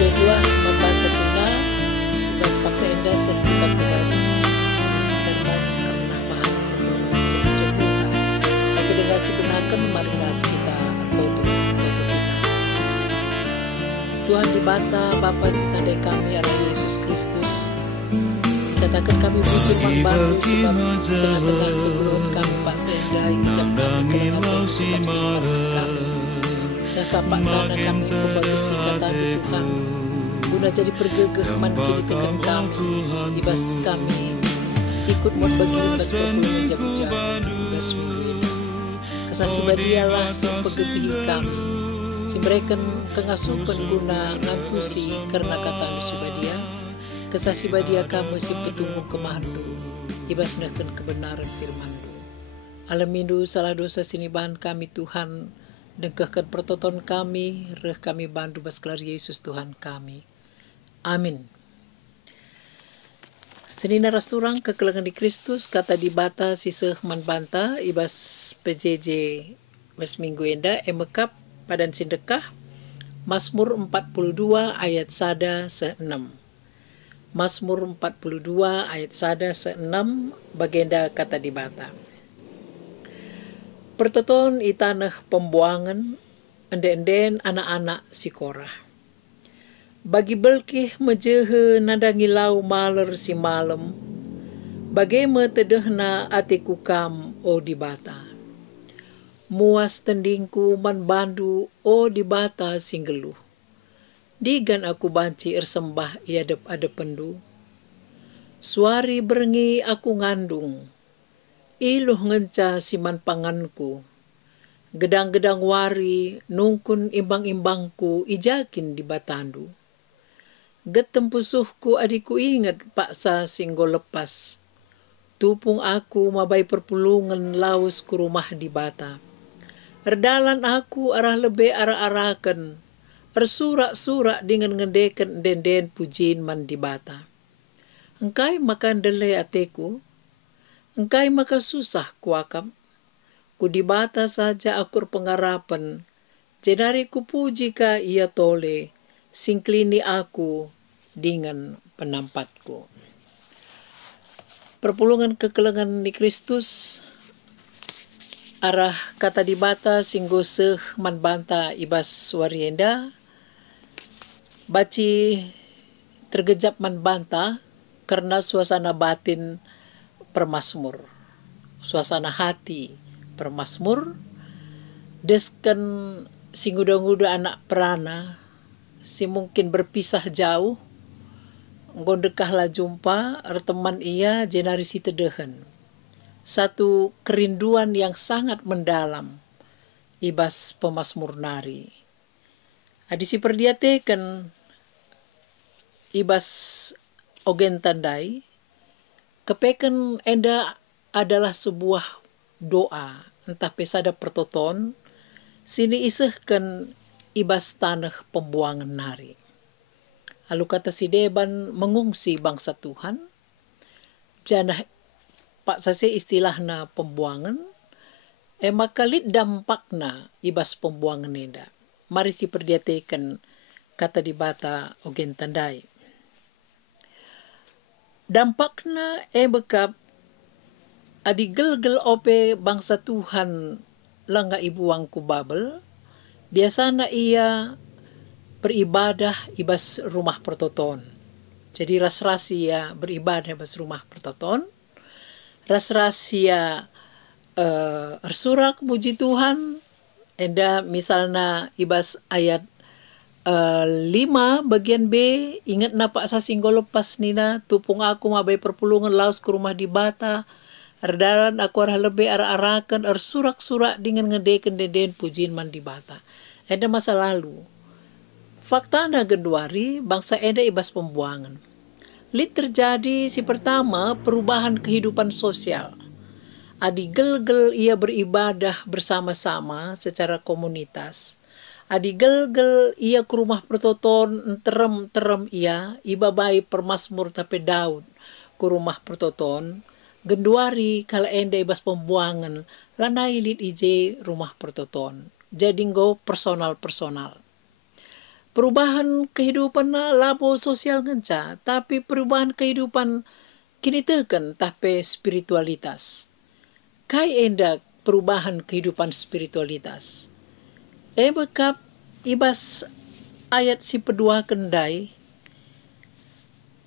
Jua membantah kita ibas paksa indah kita kubas sermon karena bahan perlindungan menjadi kita. Bagi delegasi gunakan marinas kita atau kita. Tuhan dibata Bapa sitandai kami arah Yesus Kristus. Katakan kami bujur mangbaru sebab tengah-tengah keguruan kami paksa indah ijab kami kelengatan tetap simpan kami. Sakapak sana kami membagi kami Tuhan guna jadi pergegeh man kini tekan kami ibas kami ikut mon bagi ibas perpuluhan jam-jam ibas minggu ini kesasi badialah si pegegehi kami si mereka kengasupan guna ngantusi karena kata nusi badia kesasi badia kami si petunggu kemahandu ibas naken kebenaran firmandu alamindu salah dosa sinibahan kami Tuhan dengkahkan pertoton kami, reh kami bantu baskelar Yesus Tuhan kami. Amin. Senina rasturang kekelangan di Kristus, kata dibata siseh manbanta, ibas PJJ bas minggu enda, emekap padan sindekah, Mazmur 42 ayat sada se-6. Mazmur 42 ayat sada se-6, bagenda kata dibata. Pertoton itanah pembuangan, enden-enden anak-anak si Korah. Bagi belkih mejehe nadangi lau maler si malam, bagai metedehna atiku kam o dibata. Muas tendingku man bandu o dibata singgeluh. Digan aku banci ersembah iadep-adep pendu. Suari berengi aku ngandung, iluh ngenca siman panganku. Gedang-gedang wari nungkun imbang-imbangku ijakin di batandu. Getempusuhku adiku ingat paksa singgo lepas. Tupung aku mabai perpulungan laus ku rumah di bata. Erdalan aku arah lebe arah-arakan. Ersurak-surak dengan ngendeken den-den pujin man di bata. Engkai makan dele ateku. Engkai maka susah kuakam, ku dibata saja akur pengarapan, jedari ku puji ka ia tole, singklini aku dengan penampatku. Perpulungan kekelengan di Kristus, arah kata dibata singgoseh manbanta ibas warienda, baci tergejap manbanta karena suasana batin permasmur, suasana hati permasmur, desken singuda-nguda anak perana, si mungkin berpisah jauh, gondekahlah jumpa, teman ia jenari si tedehen. Satu kerinduan yang sangat mendalam, ibas pemasmur nari. Adisi perdiateken, ibas ogen tandai, kepeken enda adalah sebuah doa, entah pesada pertoton, sini isehkan ibas tanah pembuangan nari. Lalu kata si Deban mengungsi bangsa Tuhan, janah pak sase istilahna pembuangan, makalit dampakna ibas pembuangan enda. Mari si perdiatekan kata dibata ogen tandai. Dampakna bekap adi gel-gel ope bangsa Tuhan langga ibuangku babel, biasana ia beribadah ibas rumah pertoton. Jadi ras-rasia beribadah ibas rumah pertoton, ras-rasia ersurak muji Tuhan, enda misalna ibas ayat 5 bagian B, ingat napak sasinggo lepas nina, tupung aku mabai perpulungan laus ke rumah di bata, erdalan aku arah lebih arah-arakan, ersurak-surak dengan ngedeken deden pujin man di bata. Eda masa lalu. Fakta na genduari, bangsa eda ibas pembuangan. Lit terjadi si pertama perubahan kehidupan sosial. Adi gel-gel ia beribadah bersama-sama secara komunitas. Adi gel-gel ia ke rumah pertoton, terem-terem ia, ibabai permasmur tapi Daud ke rumah pertoton, genduari kala enda ibas pembuangan, lanai lit ije rumah pertoton. Jadi go personal-personal. Perubahan kehidupan na labo sosial ngenca, tapi perubahan kehidupan kini teken tapi spiritualitas. Kai enda perubahan kehidupan spiritualitas. Bekap ibas ayat si pedua kendai,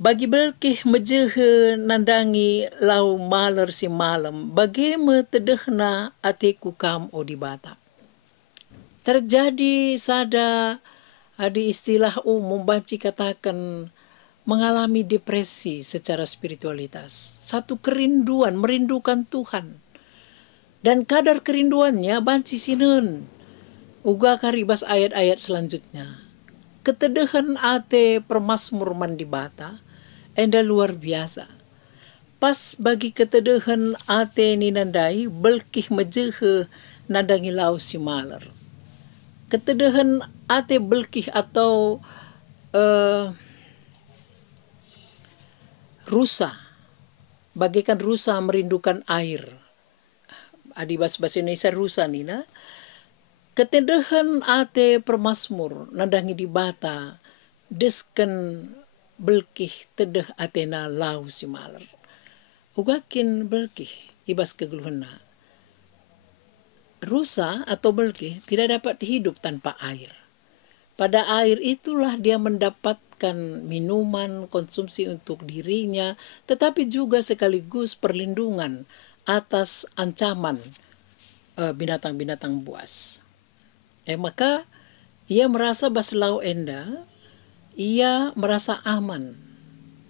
bagi belkih mejehe nandangi lau maler si malam, bagi metedehna atiku kam o di Batak. Terjadi sada adi istilah umum banci katakan mengalami depresi secara spiritualitas. Satu kerinduan, merindukan Tuhan. Dan kadar kerinduannya banci sinun. Uga karibas ayat-ayat selanjutnya. Ketedehan ate permasmur mandibata, enda luar biasa. Pas bagi ketedehan ate ni nandai, belkih mejehe nandangi lau si maler. Ketedehan ate belkih atau rusa, bagaikan rusa merindukan air. Adi bahasa Indonesia rusa nina. Ketedehan ate permasmur nandangi di bata desken belkih tedeh atena lau si maler. Ugakin belkih ibas kegeluhena. Rusa atau belkih tidak dapat hidup tanpa air. Pada air itulah dia mendapatkan minuman, konsumsi untuk dirinya, tetapi juga sekaligus perlindungan atas ancaman binatang-binatang buas. Maka ia merasa baslau enda, ia merasa aman,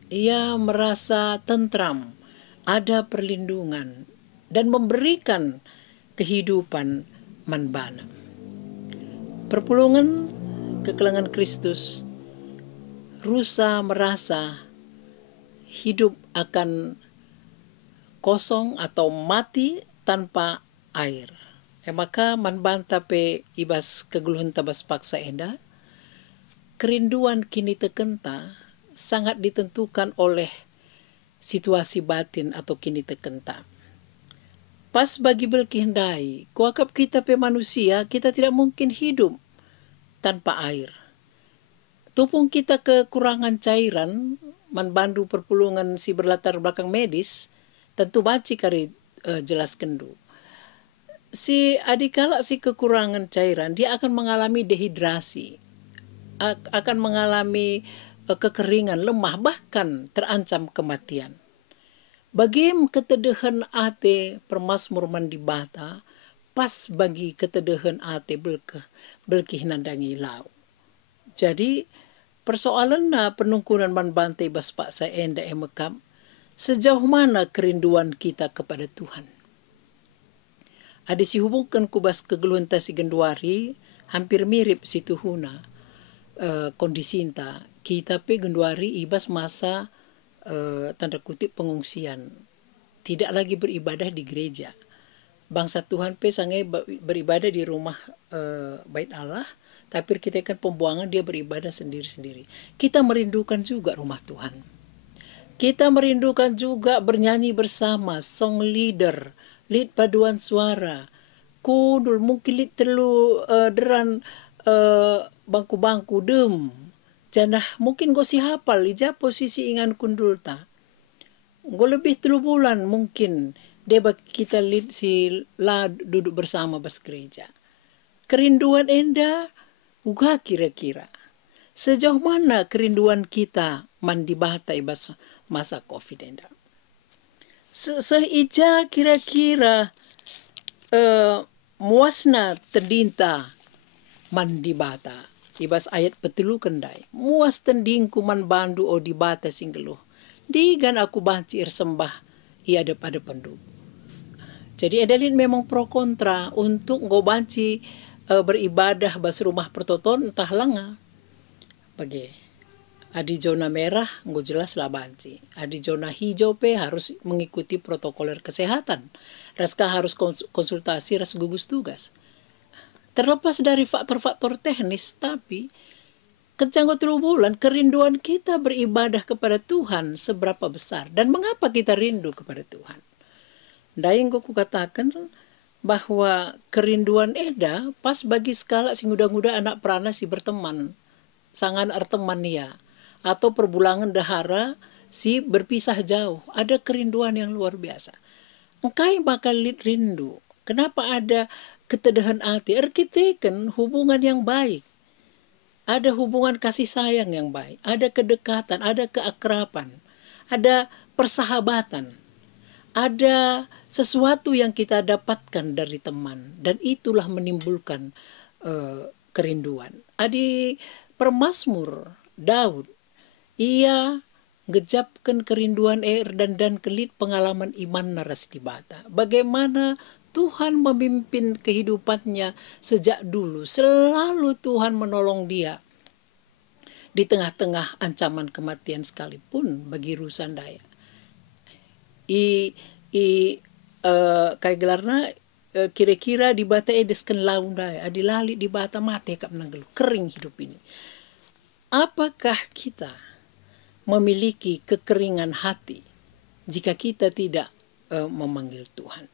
ia merasa tentram, ada perlindungan, dan memberikan kehidupan manbana. Perpulungan kekelangan Kristus, rusa merasa hidup akan kosong atau mati tanpa air. Maka manbanta pe ibas keguluhan tabas paksa enda, kerinduan kini tekenta sangat ditentukan oleh situasi batin atau kini tekenta. Pas bagi belkindai, kuakap kita pe manusia, kita tidak mungkin hidup tanpa air. Tupung kita kekurangan cairan, manbandu perpulungan si berlatar belakang medis, tentu baci kari jelas kendu. Si adikala si kekurangan cairan, dia akan mengalami dehidrasi, akan mengalami kekeringan, lemah, bahkan terancam kematian. Bagi ketedehan ate permasmur mandibata, pas bagi ketedehan ate belkih nandangi lau. Jadi persoalan penungkunan manbantai bas paksa enda emekam, sejauh mana kerinduan kita kepada Tuhan. Ada si hubungkan kubas kegeluhan si genduari, hampir mirip si tuhuna kondisinta. Kita pe genduari ibas masa tanda kutip pengungsian. Tidak lagi beribadah di gereja. Bangsa Tuhan pe sangai beribadah di rumah bait Allah, tapi kita kan pembuangan dia beribadah sendiri-sendiri. Kita merindukan juga rumah Tuhan. Kita merindukan juga bernyanyi bersama, song leader, lead paduan suara, kudul mungkin lead telu deran bangku-bangku dem, janah mungkin go si hafal ija posisi ingan kundul ta, go lebih 3 bulan mungkin dia kita lead si la duduk bersama bas gereja. Kerinduan enda uga kira-kira sejauh mana kerinduan kita mandibata ibas masa COVID enda. Seija kira-kira muasna terdinta mandibata. Ibas ayat petelu kendai. Muas tendingku man bandu o dibata singgeluh. Digan aku banci sembah ia ada pada pendu. Jadi Edelin memang pro kontra untuk ngobanci beribadah bas rumah pertoton entah langa. Bagi. Adi zona merah, nggak jelas lah banci. Adi zona hijau pe harus mengikuti protokoler kesehatan. Raska harus konsultasi ras gugus tugas. Terlepas dari faktor-faktor teknis, tapi kecanggo 3 bulan kerinduan kita beribadah kepada Tuhan seberapa besar dan mengapa kita rindu kepada Tuhan. Daing ku katakan bahwa kerinduan eda pas bagi skala sing muda-muda anak perana si berteman sangan arteman ya, atau perbulangan dahara si berpisah jauh. Ada kerinduan yang luar biasa. Engkai bakal rindu. Kenapa ada ketedahan hati? Arkiteken hubungan yang baik. Ada hubungan kasih sayang yang baik. Ada kedekatan, ada keakraban, ada persahabatan. Ada sesuatu yang kita dapatkan dari teman. Dan itulah menimbulkan kerinduan. Adi Permazmur Daud, ia ngejapkan kerinduan dan kelit pengalaman iman naras di bata. Bagaimana Tuhan memimpin kehidupannya sejak dulu. Selalu Tuhan menolong dia di tengah-tengah ancaman kematian sekalipun bagi Rusandaya. Kai gelarna kira-kira di bata edeskan laun daya, adilali di bata mate kap nanggelu kering hidup ini. Apakah kita memiliki kekeringan hati jika kita tidak memanggil Tuhan?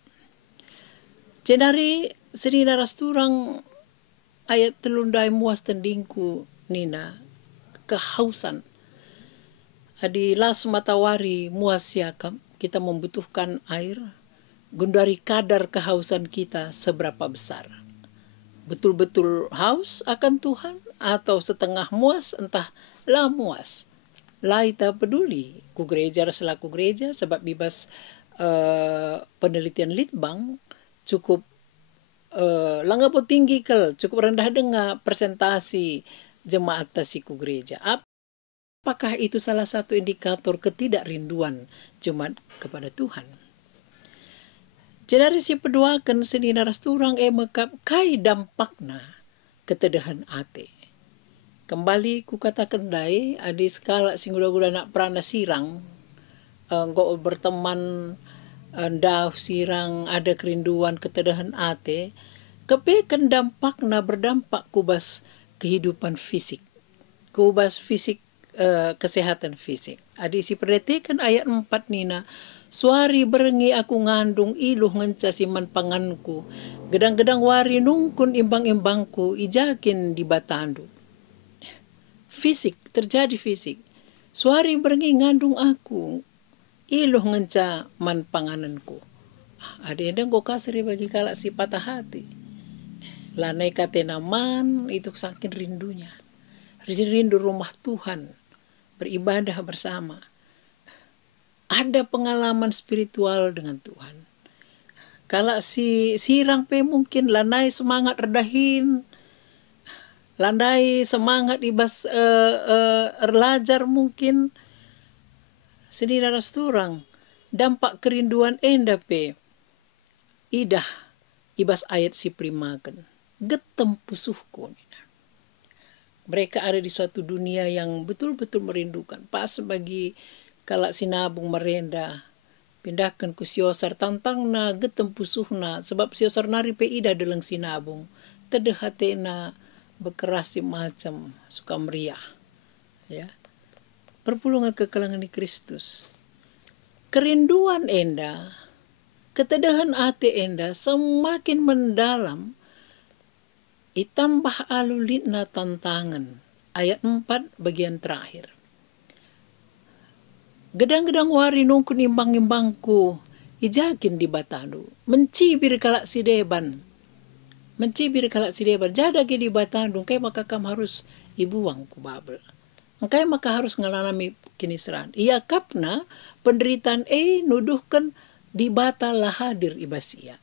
Cenari seri naras turang ayat telundai muas tendingku nina kehausan. Adi las matawari muas siakam, kita membutuhkan air. Gundari kadar kehausan kita seberapa besar. Betul-betul haus akan Tuhan atau setengah muas, entah lah muas. Laita peduli ku gereja selaku gereja sebab bebas penelitian Litbang cukup langgapo tinggi cukup rendah dengan presentasi jemaat tasiku gereja. Apakah itu salah satu indikator ketidakrinduan jemaat kepada Tuhan? Jadi si peduakan seni naras turang mekap kai dampakna ketedahan ate. Kembali ku katakan dai adi skala singguda-guda nak prana sirang go berteman ndau sirang ada kerinduan ketedahan ate kepekan dampakna berdampak kubas kehidupan fisik. Kubas fisik kesehatan fisik. Adi si perhatikan ayat 4 nina. Suari berengi aku ngandung iluh ngencasiman panganku. Gedang-gedang wari nungkun imbang-imbangku ijakin di batandu. Fisik, terjadi fisik. Suari berengi ngandung aku. Iluh ngenca man pangananku. Ada kok kasri bagi kalak si patah hati. Lanai katenaman itu saking rindunya. Rindu rumah Tuhan. Beribadah bersama. Ada pengalaman spiritual dengan Tuhan. Kalau si sirang pe mungkin landai semangat redahin, landai semangat ibas erlajar mungkin, sedih naras turang dampak kerinduan enda pe idah ibas ayat si primaken getem pusuhku. Mereka ada di suatu dunia yang betul-betul merindukan. Pas bagi kalau sinabung merenda, pindahkan ku siosar tantang na getem pusuhna, sebab siosar nari pe ida dalang sinabung, tedehatena bekerasi macam suka meriah, ya. Perpulungan kekelangan di Kristus, kerinduan enda, ketedahan hati enda semakin mendalam, itambah alulitna tantangan, ayat 4 bagian terakhir. Gedang-gedang wari nungkun imbang-imbangku, ijakin di batanu, mencibir kalak si deban, jada di batanu, kaya maka kam harus ibuang ku babel, kaya maka harus ngalami kiniseran. Ia kapna penderitaan nuduhkan di bata lah hadir ibasia.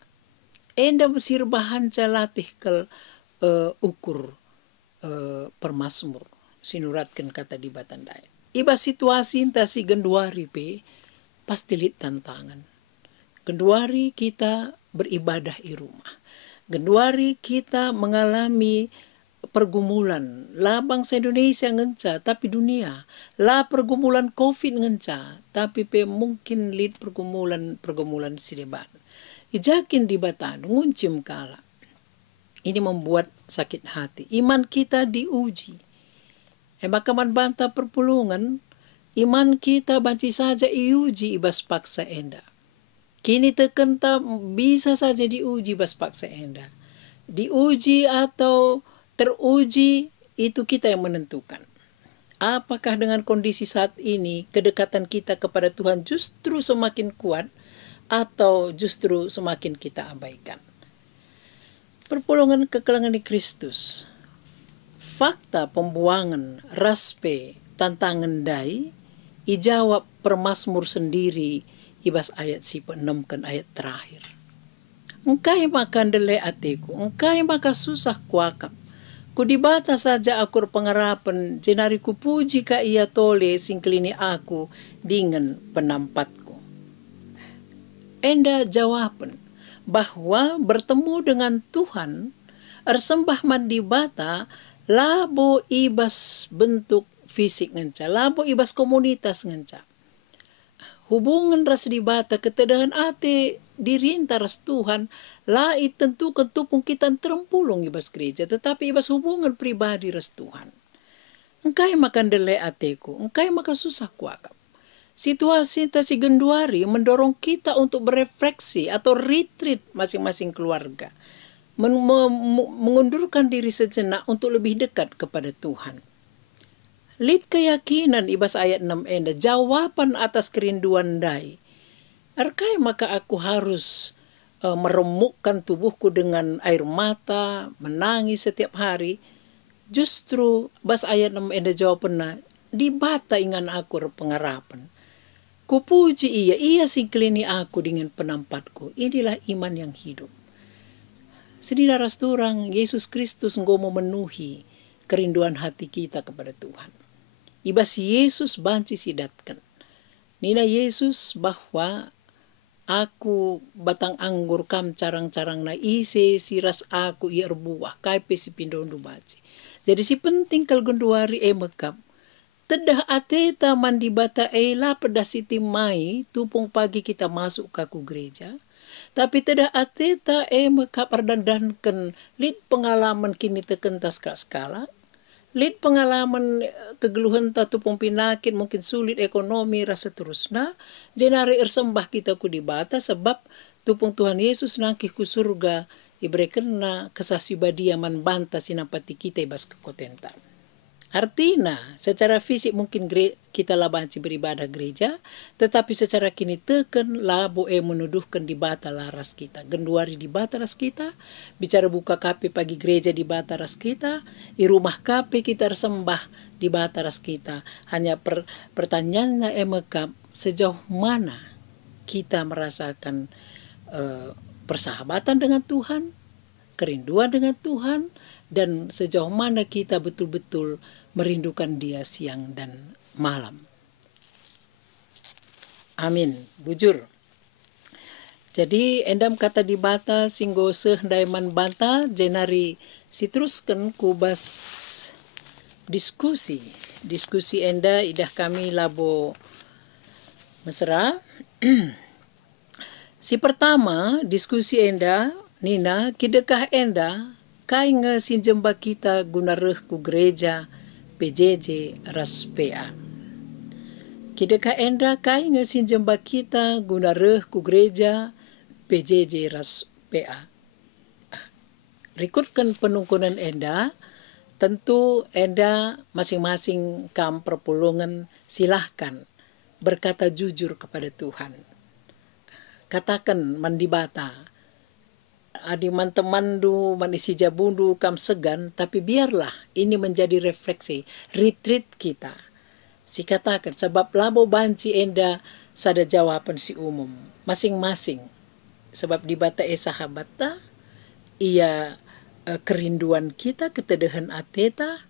Enda mesir bahan calatih ke ukur Permazmur, sinuratkan kata di batandai. Iba situasi entah si genduari pe pasti lit tantangan. Genduari kita beribadah di rumah. Genduari kita mengalami pergumulan. La bangsa Indonesia ngenca tapi dunia. La pergumulan COVID ngenca tapi pe mungkin lit pergumulan sileban. Ijakin di batan nguncim kala. Ini membuat sakit hati. Iman kita diuji. Maka man banta perpulungan, iman kita banci saja iuji ibas paksa enda. Kini tekenta bisa saja diuji ibas paksa enda. Diuji atau teruji Itu kita yang menentukan. Apakah dengan kondisi saat ini kedekatan kita kepada Tuhan justru semakin kuat atau justru semakin kita abaikan? Perpulungan kekelangan di Kristus. Fakta pembuangan raspe tantangan dai ijawab permasmur sendiri ibas ayat si 6 kan ayat terakhir. Engkai makan dele atiku, engkai maka susah kuakap. Ku dibata saja akur pengarapan, jenari ku puji ka ia tole singkelini aku dengan penampatku. Enda jawaban bahwa bertemu dengan Tuhan, ersembah mandi bata, labo ibas bentuk fisik ngenca, labo ibas komunitas ngenca. Hubungan ras di bata ketedahan ate dirinta ras Tuhan, lai tentu ketupung kita terempulung ibas gereja, tetapi ibas hubungan pribadi ras Tuhan. Engkai makan dele ateku, engkai maka susah kuakap. Situasi tasi genduari mendorong kita untuk berefleksi atau retreat masing-masing keluarga. Mengundurkan diri sejenak untuk lebih dekat kepada Tuhan. Lid keyakinan ibas ayat 6 enda, jawaban atas kerinduan dai. Arkai maka aku harus meremukkan tubuhku dengan air mata, menangis setiap hari. Justru bas ayat 6 enda jawabannya, dibata ingan aku pengarapan. Kupuji ia singkelini aku dengan penampatku. Inilah iman yang hidup. Sedih ras turang, Yesus Kristus engkau memenuhi kerinduan hati kita kepada Tuhan. Ibas Yesus banci sidatkan. Nina Yesus bahwa aku batang anggur kam carang-carang na ise siras aku iar buah kaipe si pindondu baci. Jadi si penting kal genduari mekap. Tedah ateta mandi bata ela pedas siti mai tupung pagi kita masuk kaku gereja. Tapi tedah ateta mekap ardandanken lid pengalaman kini tekentas ka skala. Lid pengalaman kegeluhan tatu penyakit mungkin sulit ekonomi rasa terusna jenari ersembah kita ku dibata sebab tupung Tuhan Yesus nakih ku surga ibrekena kesasi badia man banta sinapati kita ibas kekotenta. Artinya secara fisik mungkin kita labanci beribadah gereja, tetapi secara kini teken labo menuduhkan di bata laras kita. Genduari di bata ras kita, bicara buka kape pagi gereja di bata ras kita, di rumah kape kita sembah di bata ras kita. Hanya pertanyaannya mekap sejauh mana kita merasakan persahabatan dengan Tuhan, kerinduan dengan Tuhan, dan sejauh mana kita betul-betul merindukan Dia siang dan malam. Amin. Bujur. Jadi endam kata di bata singgo sehendaiman banta jenari sitruskan kubas diskusi enda idah kami labo mesra. Si pertama diskusi enda Nina kidekah enda kai nge sinjemba kita guna reh ku gereja PJJ ras PA. Kidekah enda kai nge sinjemba kita guna reh ku gereja PJJ ras PA. Rekrutkan penungkunan enda, tentu enda masing-masing kam perpulungan silahkan berkata jujur kepada Tuhan. Katakan mandibata. Adi mantemandu manisi jabundu kam segan, tapi biarlah ini menjadi refleksi retreat kita. Si katakan sebab labo banci enda sada jawaban si umum masing-masing. Sebab di bata sahabata ia kerinduan kita ketedahan ateta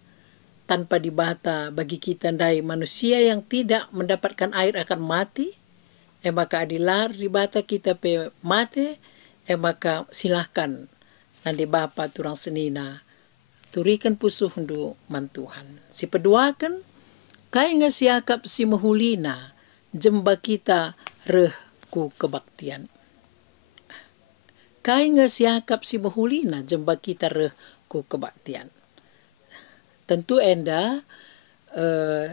tanpa dibata bagi kita ndai manusia yang tidak mendapatkan air akan mati. Maka adilar dibata kita pe mate. Maka silahkan nanti Bapa turang senina turikan pusuh hundu mantuhan. Si peduakan kai ngasiakap si mahulina jemba kita reh ku kebaktian. Kai ngasiakap si mahulina jemba kita reh ku kebaktian. Tentu enda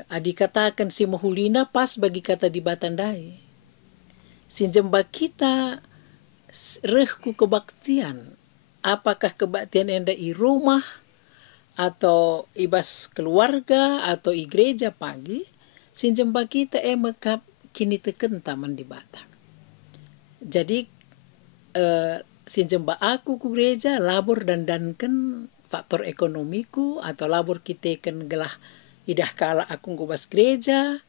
dikatakan si mahulina pas bagi kata di batandai. Si jemba kita rehku kebaktian. Apakah kebaktian enda i rumah atau ibas keluarga atau i gereja pagi, sinjemba kita mekap kini teken taman di bata. Jadi sinjemba aku ku gereja labor danken faktor ekonomiku atau labor kita ken gelah idah kala aku ngubas gereja,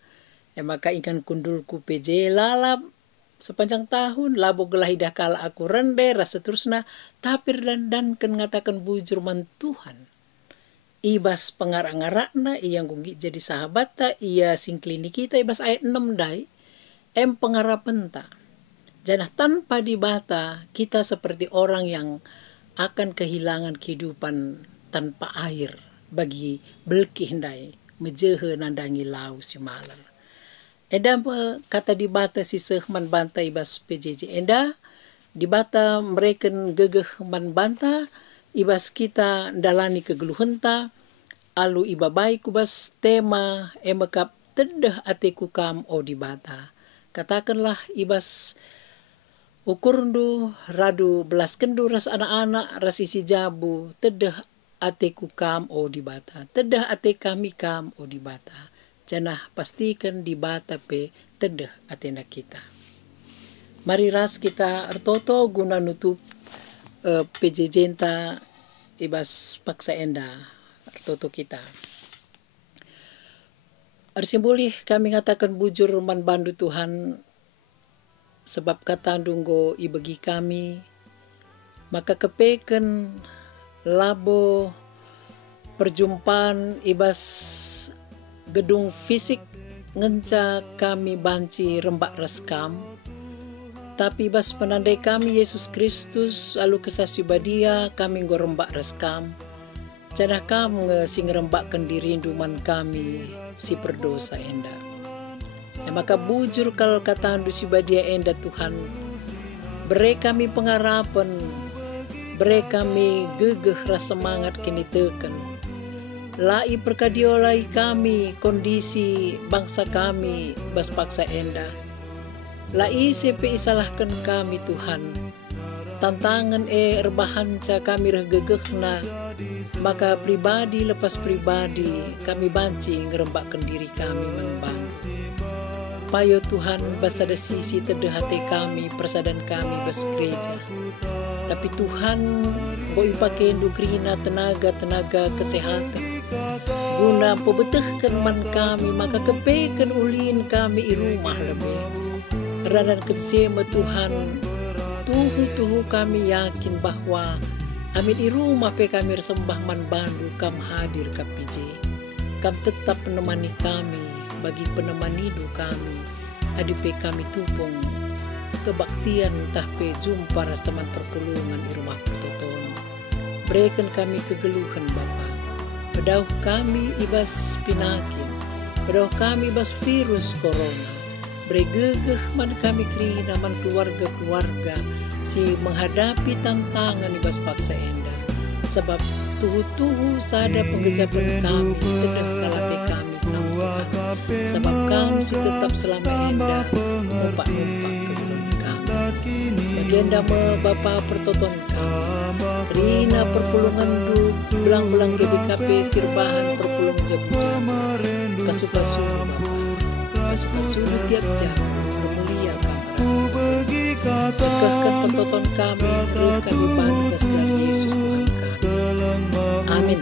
maka ikan kundulku PJ lalap sepanjang tahun labo gelah idah kala aku rende rasa terusna tapir dan ngatakan bujur man Tuhan. Ibas pengarang-arangna yang gunggi jadi sahabata ia sing klinik kita ibas ayat 6 dai pengarapenta. Janah tanpa dibata kita seperti orang yang akan kehilangan kehidupan tanpa air bagi belki hendai mejehe nandangi lau si malar. Enda kata dibata si sehman banta ibas PJJ enda dibata mereka gegeh man banta ibas kita dalani kegeluhenta alu ibabai kubas tema emakap tedah ateku kam o dibata. Katakanlah ibas ukurndu radu belas kendu ras anak-anak ras isi jabu tedah ateku kam o dibata. Tedah ate kami kam o dibata. Janah pastikan dibata pe tedah atena kita. Mari ras kita artoto guna nutup PJJ ibas paksa enda artoto kita. Arsimbuli kami ngatakan bujur man bandu Tuhan sebab kata dunggo ibagi kami maka kepeken labo perjumpaan ibas gedung fisik ngenca kami banci rembak reskam tapi ibas penandai kami Yesus Kristus alu kesasi badia kami ngorembak reskam janah kam sing rembakkan diri duman kami si perdosa enda. Maka bujur kalau kata si badia enda Tuhan beri kami pengharapan beri kami gegeh rasa semangat kini teken lai perkadiolai kami kondisi bangsa kami bas paksa enda lai sepe isalahkan kami Tuhan tantangan erbahanca kami regegehna maka pribadi lepas pribadi kami banci ngerembakkan diri kami menbang. Payo Tuhan basada sisi tedah hati kami persadan kami bas gereja. Tapi Tuhan boi pakai dukrina tenaga kesehatan. Guna pebetehkan man kami maka kepekan ulin kami i rumah lebih. Radan kesema Tuhan tuhu kami yakin bahwa amin i rumah pe kami sembah man bandu kam hadir kapije. Kam tetap menemani kami bagi penemani hidup kami. Adipe kami tupung kebaktian tahpe jumpa ras teman perpulungan di rumah pertoton. Berikan kami kegeluhan Bapa. Pedauh kami ibas pinakin. Pedauh kami ibas virus corona. Beri gegeh man kami krina man keluarga si menghadapi tantangan ibas paksa enda. Sebab tuhu sada penggejapan kami tedah kalate kami sebab kami si tetap selama enda numpak-numpak kegeluhan kami. Bagi enda Bapa pertoton kami kerina perpulungan du belang-belang GBKP sirbahan perpulung jabu-jabu pasu-pasu pasu-pasu tiap jam bermulia kami kekehkan pertoton kami menurut kami bangga sekali Yesus Tuhan kami. Amin.